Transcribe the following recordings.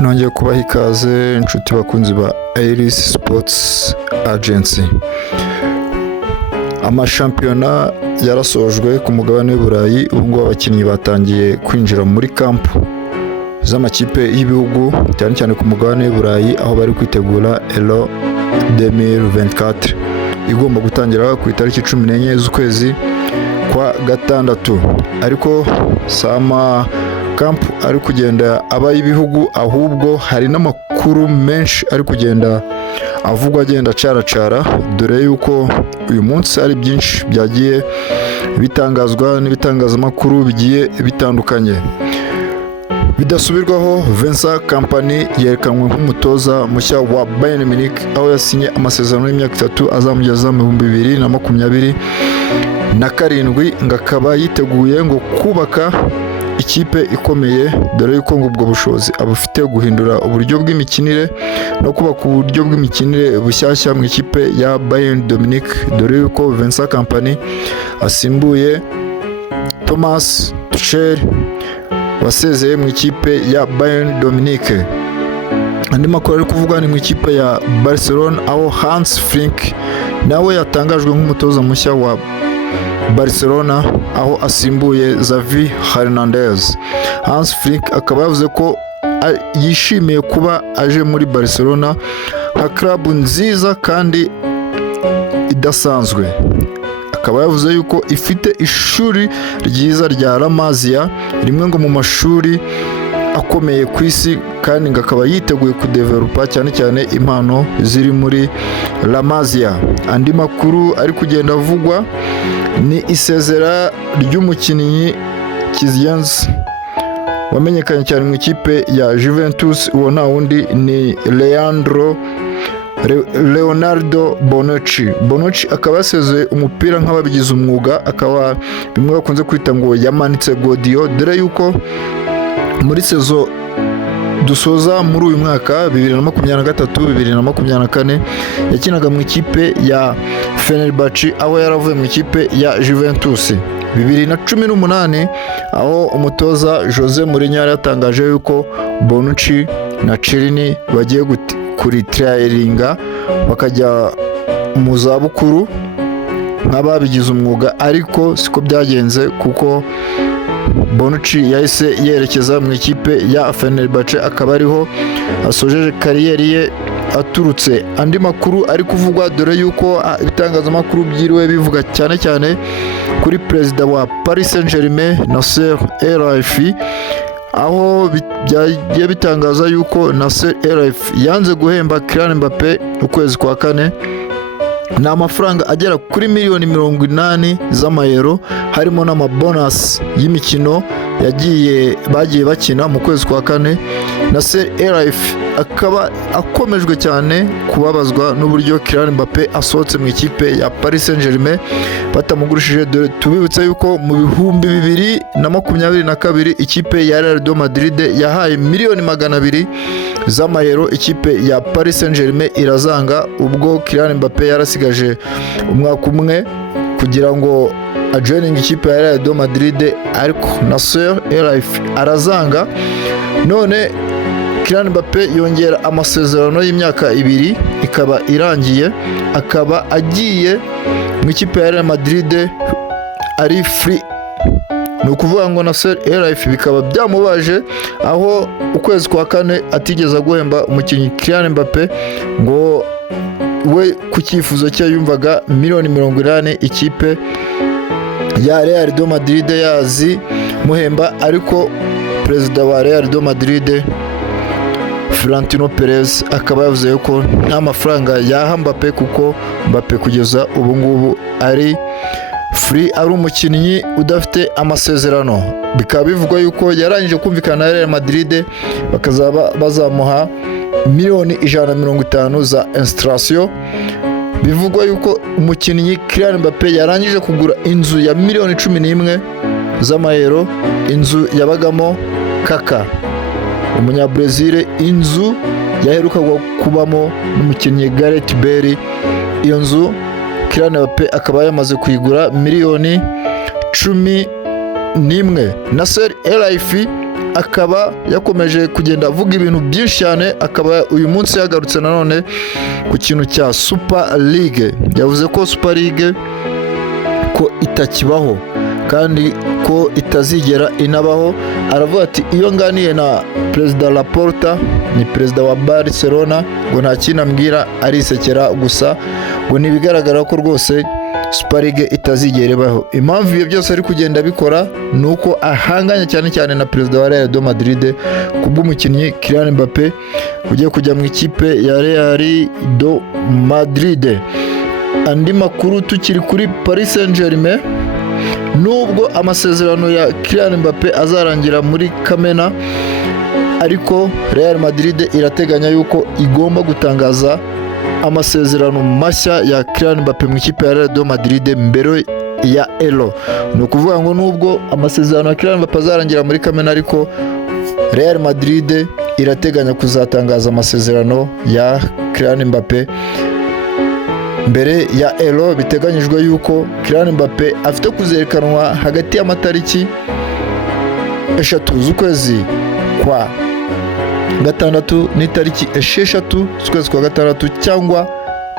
nongeye kubaha ikaze inshuti bakunzi ba Iris Sports Agency. Amashampiyona yarasojwe ku mugabane w'Uburayi. Ubu ngubu abakinnyi batangiye kwinjira muri kampu z'amakipe y'ibihugu cyane cyane ku mugabane w'Uburayi, aho bari kwitegura Euro 2024 igomba gutangira ku itariki 14 z'ukwezi kwa gatandatu. Ariko sama kampu ari kugenda aba y'ibihugu, ahubwo hari n'amakuru menshi ari kugenda avugwa agenda caracara, dore yuko uyu munsi hari byinshi byagiye bitangazwa n'ibitangazamakuru bigiye bitandukanye. Bidasubirwaho, Vincent Kompany yerekanwe nk'umutoza mushya wa Bayern Munich, aho yasinye amasezerano y'imyaka 3 azamugeza mu 2027, ngakaba yiteguye ngo kubaka ikipe ikomeye, dore yuko ngo ubwo bushobozi abufite guhindura uburyo bw'imikinire no kubaka uburyo bw'imikinire bushyashya mu ikipe ya Bayern Dominic, dore yuko Vincent Kompany asimbuye Thomas Tuchel wasezeye mu ikipe ya Bayern Dominic. Andi makuru ari kuvugwa ni mu ikipe ya Barcelona, aho Hans Flick nawe yatangajwe nk'umutoza mushya wa Barcelona, aho asimbuye Xavi Hernandez. Hans Flick akaba yavuze ko yishimiye kuba aje muri Barcelona nka club nziza kandi idasanzwe. Akaba yavuze yuko ifite ishuri ryiza rya La Masia, rimwe ngo mu mashuri akomeye ku isi, kandi ngakaba yiteguye kudevelopa cyane cyane impano ziri muri La Masia. Andi makuru ari kugenda avugwa ni isezera ry'umukinnyi Kizigenza wamenyekanye cyane mu ikipe ya Juventus. Uwo nta wundi ni Leonardo Bonucci akaba yasezeye umupira nk'ababigize umwuga, akaba bimwe bakunze kwita ngo yamanitse godiyo, dore yuko muri sezo dusoza muri uyu mwaka 2023-2024 yakinaga mu ikipe ya Fenerbahce, aho yaravuye mu ikipe ya Juventus. 2018 aho umutoza Jose Mourinho yatangaje yuko Bonucci na Chiellini bagiye kuritrayaringa bakajya mu zabukuru nk'ababigize umwuga, ariko siko byagenze kuko Bonucci yahise yerekeza mu ikipe ya Fenerbahce, akaba ariho asojeje kariyeri ye aturutse. Andi makuru ari kuvugwa, dore yuko ibitangazamakuru byiriwe bivuga cyane cyane kuri perezida wa Paris Saint-Germain Nasser El-Khelaifi, aho byagiye bitangaza yuko Nasser El-Khelaifi yanze guhemba Kylian Mbappé ukwezi kwa kane ni amafaranga agera kuri miliyoni 80 z'amayero, harimo n'amabonus y'imikino bagiye bakina mu kwezi kwa kane. Nasser El-Khelaifi akaba akomejwe cyane kubabazwa n'uburyo Kylian Mbappé asohotse mu ikipe ya Paris Saint-Germain batamugurishije. Tubibutse yuko mu 2022 ikipe ya Real de Madrid yahaye miliyoni 200 z'amayero ikipe ya Paris Saint-Germain irazanga, ubwo Kylian Mbappé yarasigaje umwaka umwe kugira ngo ajoining ikipe ya Real de Madrid, ariko Nasser El-Khelaifi arazanga. None Kylian Mbappé yongera amasezerano y'imyaka 2 ikaba irangiye, akaba agiye mu ikipe ya Real Madrid ari free. Ni ukuvuga ngo Nasser El-Khelaifi bikaba byamubaje, aho ukwezi kwa kane atigeze guhemba umukinnyi Kylian Mbappé, ngo we ku cyifuzo cye yumvaga miliyoni 80 ikipe ya Real de Madrid yazi muhemba, ariko perezida wa Real de Madrid Florentino Perez akaba yavuze ko nta mafaranga yaha Mbappé, kuko Mbappé kugeza ubu ngubu ari free, ari umukinnyi udafite amasezerano. Bikaba bivugwa yuko yarangije kumvikana na Real Madrid, bakazaba bazamuha miliyoni 150 za installation. Bivugwa yuko umukinnyi Kylian Mbappé yarangije kugura inzu ya miliyoni 11 z'amayero, inzu yabagamo Kaka umunyabrazil, inzu yaheruka kubamo n'umukinnyi Gareth Bale. Iyo nzu Kylian Mbappé akaba yamaze kuyigura miliyoni 11. Nasser El-Khelaifi akaba yakomeje kugenda avuga ibintu byinshi cyane, akaba uyu munsi yagarutse nanone ku kintu cya Super League. Yavuze ko Super League ko itakibaho kandi ko itazigera inabaho. Aravuga ati iyo nganiye na Perezida Laporta, ni perezida wa Barcelona, ngo nta kintu ambwira, arisekera gusa, ngo ntibigaragara ko rwose Super League itazigera ibaho. Impamvu ibyo byose ari kugenda bikora ni uko ahanganye cyane cyane na perezida wa Real de Madrid kubw'umukinnyi Kylian Mbappe ugiye kujya mu ikipe ya Real de Madrid. Andi makuru tukiri kuri Paris Saint-Germain, nubwo amasezerano ya Kylian Mbappe azarangira muri Kamena, ariko Real Madrid irateganya yuko igomba gutangaza amasezerano mashya ya Kylian Mbappe mu ikipe ya Real de Madrid mbere ya Euro. Ni ukuvuga ngo nubwo amasezerano ya Kylian Mbappe azarangira muri Kamena, ariko Real Madrid irateganya kuzatangaza amasezerano ya Kylian Mbappe mbere ya Euro. Biteganyijwe yuko Kylian Mbappe afite kuzerekanwa hagati y'amatariki 3 z'ukwezi kwa gatandatu n'itariki 6 z'ukwezi kwa gatandatu, cyangwa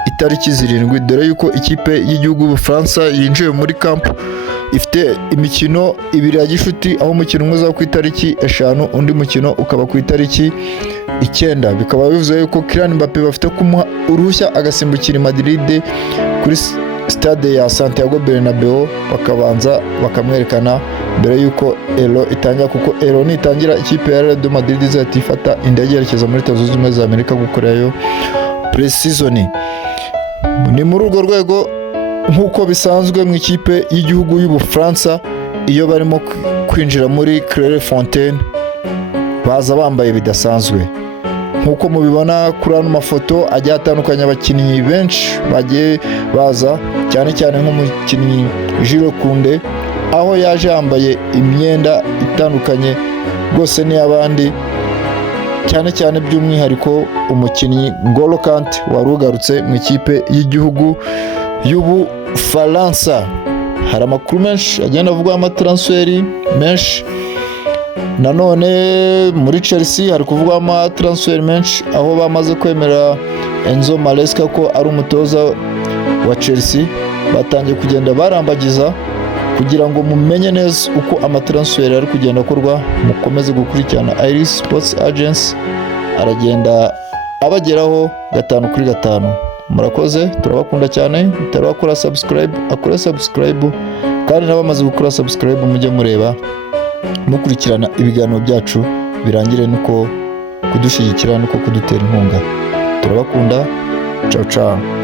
itariki 7, dore yuko ikipe y'igihugu y'Ubufaransa yinjiye muri camp ifite imikino 2 ya gishuti, aho umukino umwe uzaba ku itariki 5, undi mukino ukaba ku itariki 9. Bikaba bivuze yuko Kylian Mbappe bafite kumuha uruhushya agasimbukira Madrid kuri stade ya Santiago Bernabeu, bakabanza bakamwerekana mbere yuko Euro itangira, kuko Euro nitangira ikipe ya Real de Madrid izahita ifata indege yerekeza muri Leta Zunze Ubumwe za Amerika gukorayo pre-season. Ni muri urwo rwego nk'uko bisanzwe mu ikipe y'igihugu y'Ubufaransa, iyo barimo kwinjira muri Clairefontaine baza bambaye bidasanzwe, nk'uko mubibona kuri ano mafoto agiye atandukanye. Abakinnyi benshi bagiye baza, cyane cyane nk'umukinnyi Jules Koundé, aho yaje yambaye imyenda itandukanye rwose n'iy'abandi, cyane cyane by'umwihariko umukinnyi N'Golo Kanté wari ugarutse mu ikipe y'igihugu y'Ubufaransa. Hari amakuru menshi agenda avugwa amatransferi menshi. Nanone muri Chelsea hari kuvugwa amatransferi menshi, aho bamaze kwemera Enzo Maresca ko ari umutoza wa Chelsea. Batangiye kugenda barambagiza kugira ngo mumenye neza uko amatransferi ari kugenda akorwa. Mukomeze gukurikirana Iris Sports Agency, aragenda abageraho 5 kuri 5. Murakoze, turabakunda cyane. Utarakora subscribe, akora subscribe, kandi n'abamaze gukora subscribe mujye mureba mukurikirana ibiganiro byacu, birangire nuko kudushyigikira nuko kudutera inkunga. Turabakunda. Ciao ciao.